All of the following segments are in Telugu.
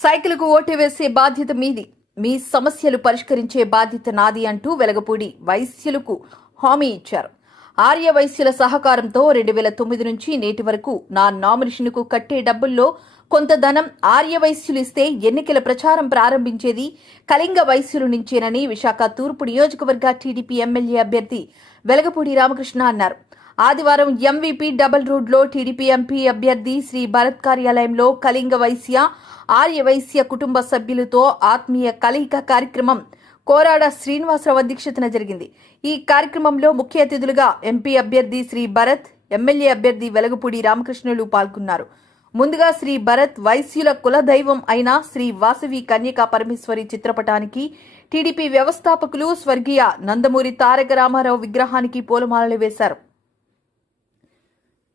సైకిల్కు ఓటు వేసే బాధ్యత మీది, మీ సమస్యలు పరిష్కరించే బాధ్యత నాది అంటూ వెలగపూడి వైశ్యులకు హామీ ఇచ్చారు. ఆర్య వైశ్యుల సహకారంతో 2009 నుంచి నేటి వరకు నా నామినేషన్కు కట్టే డబ్బుల్లో కొంత ధనం ఆర్య వైశ్యులు ఇస్తే ఎన్నికల ప్రచారం ప్రారంభించేది కళింగ వైశ్యుల నుంచేనని విశాఖ తూర్పు నియోజకవర్గ టీడీపీ ఎమ్మెల్యే అభ్యర్థి వెలగపూడి రామకృష్ణ అన్నారు. ఆదివారం ఎంవీపీ డబుల్ రోడ్లో టీడీపీ ఎంపీ అభ్యర్థి శ్రీ భరత్ కార్యాలయంలో కళింగ వైశ్య ఆర్య వైశ్య కుటుంబ సభ్యులతో ఆత్మీయ కలయిక కార్యక్రమం కోరాడ శ్రీనివాసరావు అధ్యక్షతన జరిగింది. ఈ కార్యక్రమంలో ముఖ్య అతిథులుగా ఎంపీ అభ్యర్థి శ్రీ భరత్, ఎమ్మెల్యే అభ్యర్థి వెలగపూడి రామకృష్ణులు పాల్గొన్నారు. ముందుగా శ్రీ భరత్ వైశ్యుల కులదైవం అయిన శ్రీ వాసవి కన్యకా పరమేశ్వరి చిత్రపటానికి టీడీపీ వ్యవస్థాపకులు స్వర్గీయ నందమూరి తారక రామారావు విగ్రహానికి పూలమాలలు వేశారు.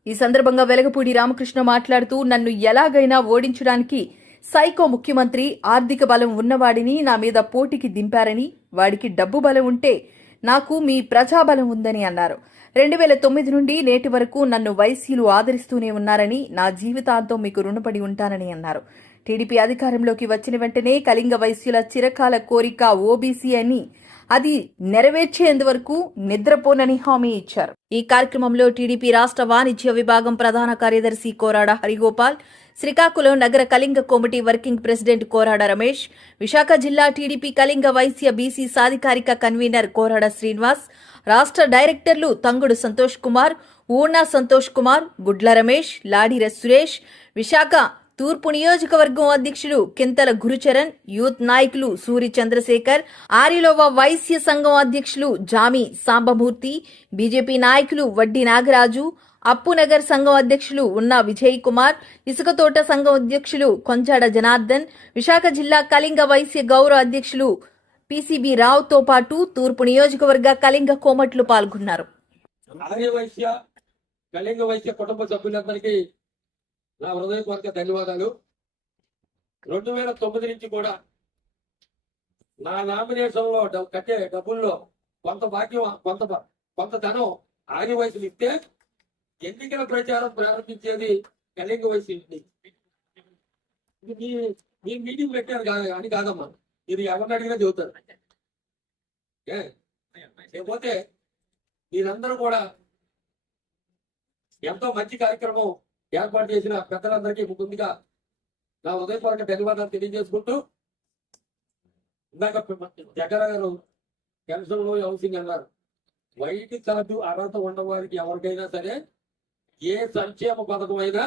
ఈ సందర్భంగా వెలగపూడి రామకృష్ణ మాట్లాడుతూ, నన్ను ఎలాగైనా ఓడించడానికి సైకో ముఖ్యమంత్రి ఆర్థిక బలం ఉన్నవాడిని నా మీద పోటీకి దింపారని, వాడికి డబ్బు బలం ఉంటే నాకు మీ ప్రజాబలం ఉందని అన్నారు. 2009 నుండి నేటి వరకు నన్ను వైశ్యులు ఆదరిస్తూనే ఉన్నారని, నా జీవితాంతం మీకు రుణపడి ఉంటానని అన్నారు. టీడీపీ అధికారంలోకి వచ్చిన వెంటనే కళింగ వైశ్యుల చిరకాల కోరిక ఓబీసీ అని, అది నెరవేర్చేందువరకు నిద్రపోనని హామీ ఇచ్చారు. ఈ కార్యక్రమంలో టీడీపీ రాష్ట్ర వాణిజ్య విభాగం ప్రధాన కార్యదర్శి కోరాడ హరిగోపాల్, శ్రీకాకుళం నగర Kalinga committee working president Korada Ramesh, Visakha జిల్లా టీడీపీ కళింగ వైశ్య బీసీ సాధికారిక కన్వీనర్ కోరాడ శ్రీనివాస్, రాష్ట్ర డైరెక్టర్లు తంగుడు సంతోష్ కుమార్, ఊర్నా సంతోష్ కుమార్, గుడ్ల రమేష్, లాడిర సురేష్, విశాఖ తూర్పు నియోజకవర్గం అధ్యక్షులు కింతల గురుచరణ్, యూత్ నాయకులు సూరి చంద్రశేఖర్, ఆర్యలోవ వైశ్య సంఘం అధ్యక్షులు జామి సాంబమూర్తి, బీజేపీ నాయకులు వడ్డీ నాగరాజు, అప్పునగర్ సంఘం అధ్యక్షులు ఉన్నా విజయ్ కుమార్, ఇసుకతోట సంఘం అధ్యక్షులు కొంచాడ జనార్దన్, విశాఖ జిల్లా కళింగ వైశ్య గౌరవ అధ్యక్షులు పీసీబీ రావుతో పాటు తూర్పు నియోజకవర్గ కళింగ కోమట్లు పాల్గొన్నారు. కుటుంబ సభ్యులందరికీ నా హృదయపూర్వక ధన్యవాదాలు. 2009 నుంచి కూడా నా నామినేషన్ లో కట్టే డబ్బుల్లో కొంత భాగ్యం కొంత ధనం ఆర్య వయసులు ఇస్తే ఎన్నికల ప్రచారం ప్రారంభించేది కళింగ వయసు. మీరు మీటింగ్ పెట్టారు అని కాదమ్మా, మీరు ఎవరిని అడిగినా చెబుతారు. లేకపోతే మీరందరూ కూడా ఎంతో మంచి కార్యక్రమం ఏర్పాటు చేసిన పెద్దలందరికీ ముందుగా నా హృదయపూర్వక ధన్యవాదాలు తెలియజేసుకుంటూ, ఇందాక జగన్ గారు పెన్షన్ లో హౌసింగ్ అన్నారు. వైట్ కార్డు అర్హత ఉన్న వారికి ఎవరికైనా సరే ఏ సంక్షేమ పథకం అయినా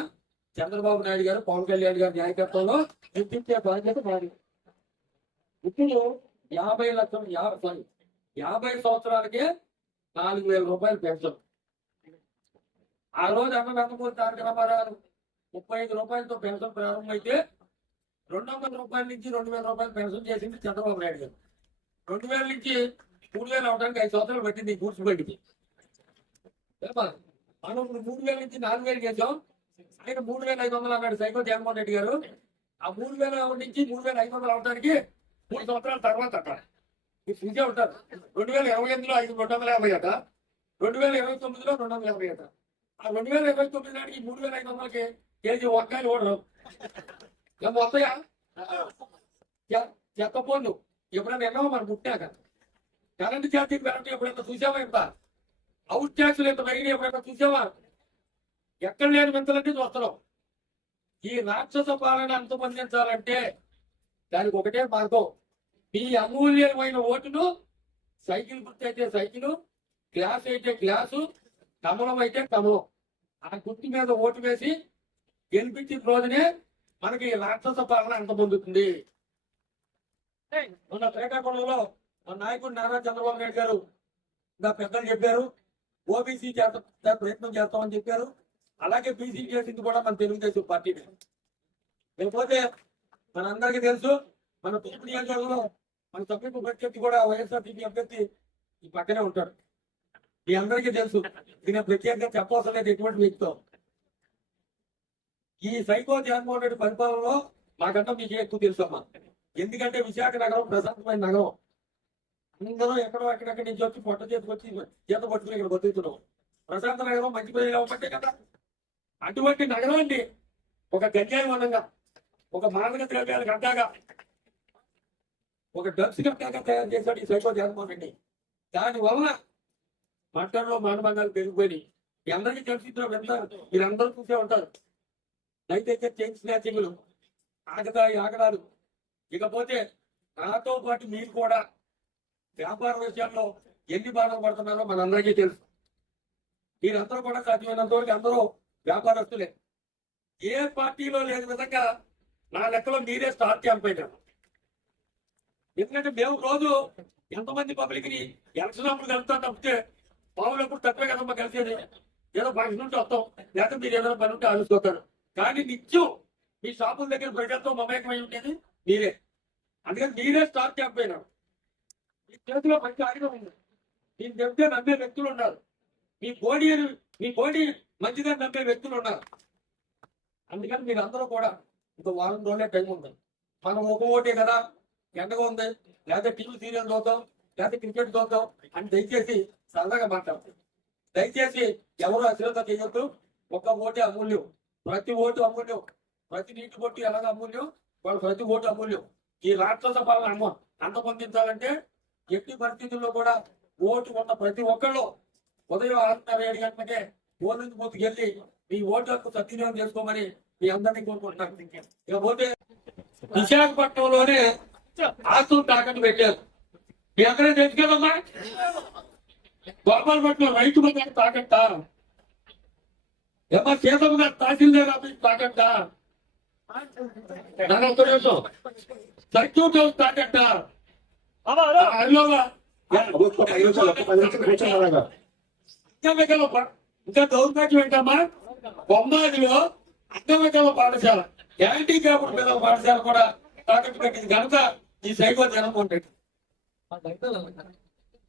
చంద్రబాబు నాయుడు గారు, పవన్ కళ్యాణ్ గారి నాయకత్వంలో గుర్తించే బాధ్యత మాది. ఇప్పుడు 50 సంవత్సరాలకే 4,000 రూపాయలు పెన్షన్. ఆ రోజు నందమూరి తారక రామారావు 35 రూపాయలతో పెన్షన్ ప్రారంభమైతే 200 రూపాయల నుంచి 2,000 రూపాయలు పెన్షన్ చేసింది చంద్రబాబు నాయుడు గారు. 2,000 నుంచి 3,000 అవడానికి 5 సంవత్సరాలు పెట్టింది ఈ గూడ్స్ బండికి. మనం 3,000 నుంచి 4,000 చేసాం. ఆయన 3,500 అన్నాడు సైకో జగన్మోహన్ రెడ్డి గారు. ఆ 3,000 నుంచి 3,500 అవడానికి 3 సంవత్సరాల తర్వాత అక్కడ మీరు చూసే ఉంటారు. 2028లో 250 అట, 2029లో 250 అట. ఆ 2029 నాటికి 3,500కి కేజీ వంకాయలు ఓడరు వస్తాయా? చెప్పపోను ఎప్పుడైనా ఎన్నో మనం పుట్టాక కరెంటు ఛార్జీలు పెరగడం ఎప్పుడైనా చూసావా? ఎంత అవుట్ ట్యాక్స్లు ఎంత పెరిగినా ఎప్పుడైనా చూసావా? ఎక్కడ లేని వింతలన్నీ చూస్తున్నాం. ఈ రాక్షస పాలన అంతమందించాలంటే దానికి ఒకటే మార్గం. ఈ అమూల్యమైన ఓటును సైకిల్ గుర్తు అయితే సైకిల్, గ్లాస్ అయితే గ్లాసు, కమలం అయితే కమలం, ఆ గుర్తు మీద ఓటు వేసి గెలిపించిన రోజునే మనకి రాక్షస పాలన అంతమొందుతుంది. మన శ్రీకాకుళంలో మన నాయకుడు నారా చంద్రబాబు నాయుడు గారు నా పెద్దలు చెప్పారు, ఓబీసీ ప్రయత్నం చేస్తామని చెప్పారు. అలాగే బీసీ చేసింది కూడా మన తెలుగుదేశం పార్టీ. లేకపోతే మనందరికీ తెలుసు, మన తూర్పు నియోజకవర్గంలో మన సభ్యుల ప్రత్యర్థి కూడా వైఎస్ఆర్సీపీ అభ్యర్థి ఈ పక్కనే ఉంటాడు. మీ అందరికీ తెలుసు, దీని ప్రత్యేకంగా చెప్పవలసిన లేదు ఎటువంటి వ్యక్తితో. ఈ సైకో జగన్మోహన్ రెడ్డి పరిపాలనలో మాకంటే మీకు ఎక్కువ తెలుసు అమ్మా. ఎందుకంటే విశాఖ నగరం ప్రశాంతమైన నగరం. అందరూ ఎక్కడో ఎక్కడెక్కడి నుంచి వచ్చి పొట్ట చేతికొచ్చి చేత పట్టుకుని ఇక్కడ బతుకుతున్నాం. ప్రశాంత నగరం మంచి ప్రజలు అవ్వబట్టే కదా. అటువంటి నగరాన్ని ఒక గన్యాయవనంగా ఒక మాదక ద్రవ్యాలకు అడ్డాగా, ఒక డ్రగ్స్ అడ్డాగా తయారు చేశాడు ఈ సైకో జగన్మోహన్ రెడ్డి. దాని వలన మట్టంలో మానభంగాలు పెరిగిపోయి మీ అందరికీ తెలిసిందో వెళ్తారు, మీరందరూ చూసే ఉంటారు. అయితే చైన్ స్నాచింగ్లు, ఆగడాలు, ఇకపోతే నాతో పాటు మీరు కూడా వ్యాపార విషయాల్లో ఎన్ని బాధలు పడుతున్నారో మనందరికీ తెలుసు. మీరందరూ కూడా సాధ్యమైనంత వరకు అందరూ వ్యాపారస్తులే. ఏ పార్టీలో లేని విధంగా నా లెక్కలో మీరే స్టార్ క్యాంప్ అయినారు. ఎందుకంటే మేము రోజు ఎంతమంది పబ్లిక్ ని ఎలక్షన్ అప్పుడు కలుగుతాం తప్పితే పావులప్పుడు తక్కువే కదమ్మా కలిసేది. ఏదో ఫంక్షన్ ఉంటే వస్తాం, లేకపోతే మీరు ఏదైనా పని ఉంటే ఆలోచిస్తారు. కానీ నిత్యం మీ షాపుల దగ్గర ప్రజలతో మమేకమై ఉండేది మీరే. అందుకని మీరే స్టార్ క్యాంప్ అయినారు. మీ చేతిలో మంచి ఆయుధం ఉంది. మీరు చెప్తే నమ్మే వ్యక్తులు ఉన్నారు. మీ బోడీ మంచిదని నమ్మే వ్యక్తులు ఉన్నారు. అందుకని మీరు అందరూ కూడా ఇంకో వారం రోజులే టైం ఉంది. మనం ఒక ఓటే కదా, ఎండగా ఉంది, లేదా టీవీ సీరియల్ చూద్దాం, లేదా క్రికెట్ చూద్దాం అని దయచేసి సరదాగా మాట్లాడతాం. దయచేసి ఎవరు అశ్రద్ధ చేయొద్దు. ఒక్క ఓటే అమూల్యం, ప్రతి ఓటు అమూల్యం, ప్రతి నీటి బొట్టు ఎలాగ అమూల్యం, వాళ్ళు ప్రతి ఓటు అమూల్యం. ఈ రాష్ట్ర పాలన అంతమొందించాలంటే ఎట్టి పరిస్థితుల్లో కూడా ఓటు ఉన్న ప్రతి ఒక్కళ్ళు ఉదయం 6:30-7 గంటలకే పోలింగ్ బూత్కి వెళ్ళి మీ ఓటు హక్కు సద్వినియోగం చేసుకోమని మీ అందరినీ కోరుకుంటున్నాను. ఇకపోతే విశాఖపట్నంలోనే ఆస్తులు తాకట్టు పెట్టారు. మీ అందరూ తెలుసు కదమ్మా. గోపాలపట్నం రైతు బజార్ తాకట్టా, ఏమన్నా సీతమ్మ గారు తహసీల్దార్ ఆఫీస్ తాకట్టా, సర్క్యూట్ హౌస్ తాకట్టా, ఇంకా దౌర్భాగ్యం ఏంటమ్మా, బొమ్మాదిలో అంగవికల పాఠశాల, యాంటీ క్యాపిటల్ పిల్లల పాఠశాల కూడా తాకట్టు పెట్టింది కనుక ఈ సైకో జగన్మోహన్ రెడ్డి.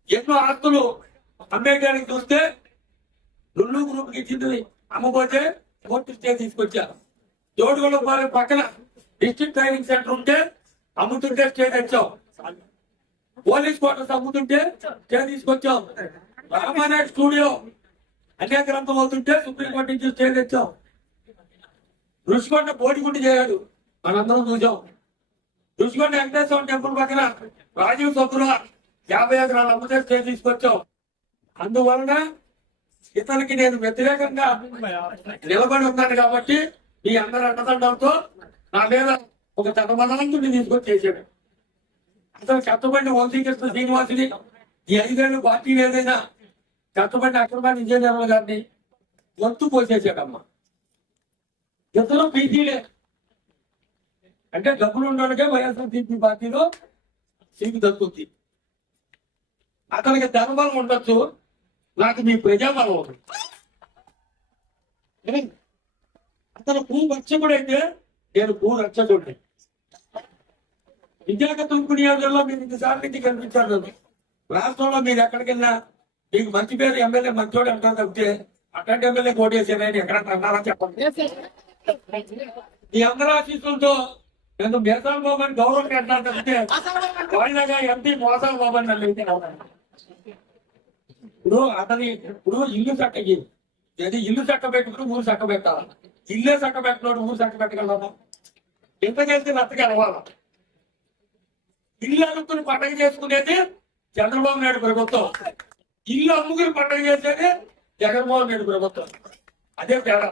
ఎన్నో ఆస్తులు అమ్మేయడానికి చూస్తే లుల్లు గ్రూప్ కి ఇచ్చింది అమ్మపోతే కోర్టు స్టే తీసుకొచ్చారు. జోడుగొండపాలెం పక్కన డిస్ట్రిక్ట్ ట్రైనింగ్ సెంటర్ ఉంటే అమ్ముతుంటే స్టే తెచ్చాం. పోలీస్ క్వార్టర్స్ అమ్ముతుంటే స్టే తీసుకొచ్చాం. రామానాయుడు స్టూడియో అన్యాక్రాంతం అవుతుంటే సుప్రీంకోర్టు నుంచి స్టే తెచ్చాం. రుషికొండ బోడిగుండి చేయడు మనందరం చూసాం. రుషికొండ వెంకటేశ్వర టెంపుల్ పక్కన రాజీవ్ సొత్తుల 50 ఎకరాలు అమ్ముతే స్టే తీసుకొచ్చాం. అందువలన ఇతనికి నేను వ్యతిరేకంగా నిలబడి ఉన్నాను కాబట్టి ఈ అందరి అండదండంతో నా మీద ఒక తనమనాన్ని తీసుకొచ్చి చేశాడు. అతను కష్టపడిన వంశీకృష్ణ శ్రీనివాసుని ఈ 5 ఏళ్ళు పార్టీలు ఏదైనా కష్టపడిన అక్రమాన్ని విజయనిర్మల గారిని గొంతు పోసేసాడమ్మా. ఇతను బీసీలే అంటే డబ్బులు ఉండడానికే వైఎస్ఆర్సీపీ పార్టీలో సీటు దక్కుతుంది. అతనికి ధనబలం ఉండొచ్చు, నాకు మీ ప్రజాబలం ఉంది. అతను భూ రక్షకుడైతే నేను భూ రక్షకుడిని. విశాఖ తూర్పు నియోజకవర్గంలో మీరు ఇంతసార్లు నుంచి కనిపించారు. రాష్ట్రంలో మీరు ఎక్కడికి వెళ్ళినా మీకు మంచి పేరు ఎమ్మెల్యే మంచోడు అంటారు తప్పితే అట్లాంటి ఎమ్మెల్యే పోటీ చేసేది ఎక్కడ అన్నారా చెప్పండి. ఈ అందరూ ఆశీస్సులతో నేను మేసాల బాబు గౌరవం అంటాను తప్పితే వాళ్ళగా ఎంపీ మోసాల బాబు అని నన్ను ఇప్పుడు ఇల్లు చక్కకి ఇల్లు చక్క పెట్టుకుని ఊరు చక్క పెట్టాలి. ఇల్లే చక్క పెట్టినోడు ఊరు చక్క పెట్టగలమా? ఎంత చేస్తే నచ్చగలవాలా? ఇల్లు అమ్ముకుని పండగ చేసుకునేది చంద్రబాబు నాయుడు ప్రభుత్వం, ఇల్లు అమ్ముకుని పండగ చేసేది జగన్మోహన్ రెడ్డి ప్రభుత్వం. అదే తేడా.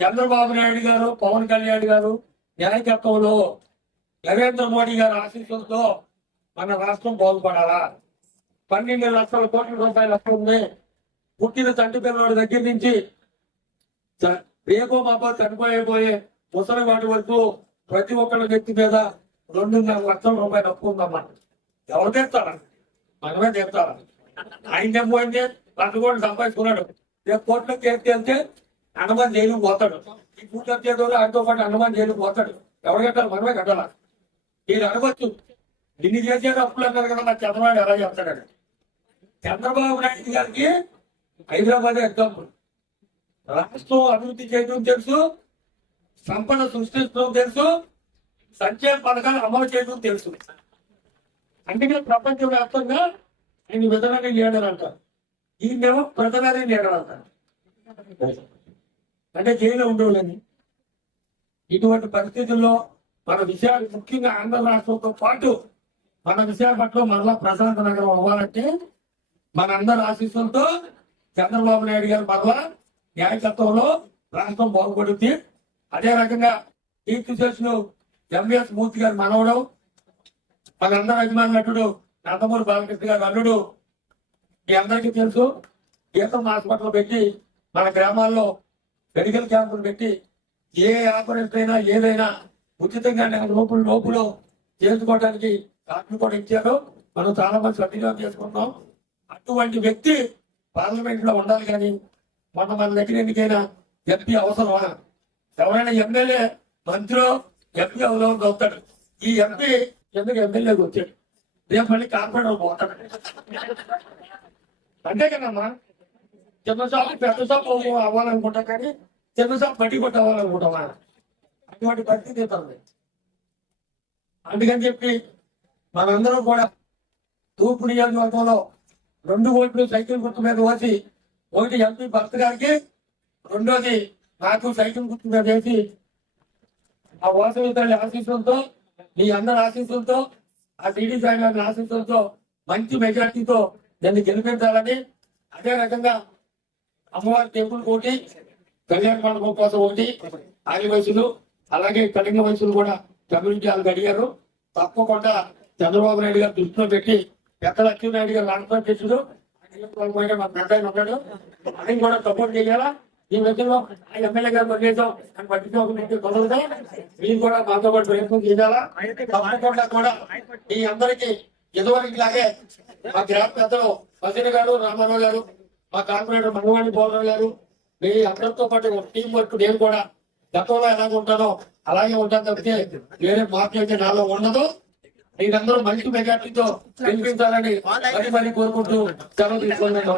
చంద్రబాబు నాయుడు గారు, పవన్ కళ్యాణ్ గారు నాయకత్వంలో నరేంద్ర మోడీ గారి ఆశీస్సులతో మన రాష్ట్రం బాగుపడాలా. 12 లక్షల కోట్ల రూపాయలు అక్కడ ఉంది. పుట్టిన తండ్రి పిల్లవాడి దగ్గర నుంచి రేపో మాపో చనిపోయే ముసలి వాటి వరకు ప్రతి ఒక్కళ్ళ వ్యక్తి మీద 2.5 లక్షల రూపాయలు అప్పు ఉందమ్మా. ఎవరు తెస్తారా? మనమే తెస్తారా? ఆయన తెమ్మంటే 2 కోట్లు సంపాదించుకున్నాడు. రేపు కోర్టులో కేసు వెళ్తే అన్నమాన్ జైలుకు పోతాడు. ఈ కూర్చు వచ్చేదో ఆయనతో పాటు అన్నమాన్ జైలుకు పోతాడు. ఎవరు కట్టాలి? మనమే కట్టాలా? మీరు అడగచ్చు, ఇన్ని చేసేది అప్పులు అన్నారు కదా, నాకు చంద్రబాబు ఎలా చెప్తాడు? చంద్రబాబు నాయుడు గారికి హైదరాబాద్ ఎగ్జాంపుల్. రాష్ట్రం అభివృద్ధి చేయడం తెలుసు, సంపద సృష్టించడం తెలుసు, సంక్షేమ పథకాలు అమలు చేయడం తెలుసు. అందుకే ప్రపంచవ్యాప్తంగా ఆయన విధమైన లీడర్ అంటారు. ఈయనేమో ప్రధాని లీడర్ అంటారు. అంటే జైలు ఉండేవాళ్ళని ఇటువంటి పరిస్థితుల్లో మన విశాఖ ముఖ్యంగా ఆంధ్ర రాష్ట్రంతో పాటు మన విశాఖపట్నం మరలా ప్రశాంత నగరం అవ్వాలంటే మనందరి ఆశీస్సులతో చంద్రబాబు నాయుడు గారు మరలా న్యాయకత్వంలో రాష్ట్రం బాగుపడుద్ది. అదే రకంగా కీర్తి చేసిన ఎంఎస్ మూర్తి గారి మనవడం మనందరి అభిమాన నటుడు నందమూరి బాలకృష్ణ గారి అల్లుడు మీ అందరికీ తెలుసు. గీతం హాస్పిటల్ పెట్టి మన గ్రామాల్లో మెడికల్ క్యాంపులు పెట్టి ఏ ఆపరేషన్ అయినా ఏదైనా ఉచితంగా లోపులో చేసుకోవడానికి కార్డులు కూడా ఇచ్చారు. మనం చాలా మంది సద్వినియోగం చేసుకుంటాం. అటువంటి వ్యక్తి పార్లమెంట్ లో ఉండాలి. కానీ మన దగ్గర ఎన్నికైనా ఎంపీ అవసరమా? ఎవరైనా ఎమ్మెల్యే మంత్రి ఎంపీ అవసరం అవుతాడు. ఈ ఎంపీ ఎందుకు ఎమ్మెల్యేకి వచ్చాడు? రేపు మళ్ళీ కార్పొరేటర్ పోతాడు. అంతే కదమ్మా. చిన్న షాపు పెద్ద షాపు అవ్వాలనుకుంటా, కానీ చిన్న షాపు బట్టి కొట్టి అవ్వాలనుకుంటామా? అటువంటి పరిస్థితి అవుతుంది. అందుకని చెప్పి మనందరం కూడా తూర్పు నియోజకవర్గంలో 2 ఓట్లు సైకిల్ గుర్తు మీద వచ్చి, ఒకటి ఎంపీ భర్త గారికి, రెండోది నాకు సైకిల్ గుర్తు మీద వేసి ఆ వాసవి తల్లి ఆశీస్సులతో, మీ అందరి ఆశీస్సులతో, ఆ టీడీ సాయి గారి ఆశీస్సులతో మంచి మెజార్టీతో దాన్ని గెలిపించాలని, అదే రకంగా అమ్మవారి టెంపుల్ ఒకటి, కళ్యాణ మండపం కోసం ఒకటి, ఆది వయసులు అలాగే కళింగ వయసులు కూడా కమ్యూనిటీ వాళ్ళకి అడిగారు. తప్పకుండా చంద్రబాబు నాయుడు గారు దృష్టిలో పెట్టి పెద్ద లక్ష్మీనాయుడు గారు రాష్ట్రం చేసాడు. మా పెద్ద ఉన్నాడు, అది కూడా సపోర్ట్ చేయాలా. ఈ మధ్యలో ఆ ఎమ్మెల్యే గారు పనిచేద్దాం అని పట్టించుకోకుండా కుదరదు. మీరు కూడా మాతో పాటు ప్రయత్నం చేయాలా. తప్పకుండా కూడా మీ అందరికీ ఇదివరకు లాగే మా గ్రామ పెద్దలు వసీని గారు, రామారావు గారు, మా కార్పొరేటర్ మంగవాణి బోలరావు గారు, మీ అందరితో పాటు టీం వర్క్ నేను కూడా గతంలో ఎలాగ ఉంటానో అలాగే ఉంటాను తప్పితే వేరే మార్పు అయితే నాలో ఉండదు. మీరందరూ మంచి మెజార్టీతో గెలిపించాలని మరి కోరుకుంటూ సెలవు తీసుకున్నాను.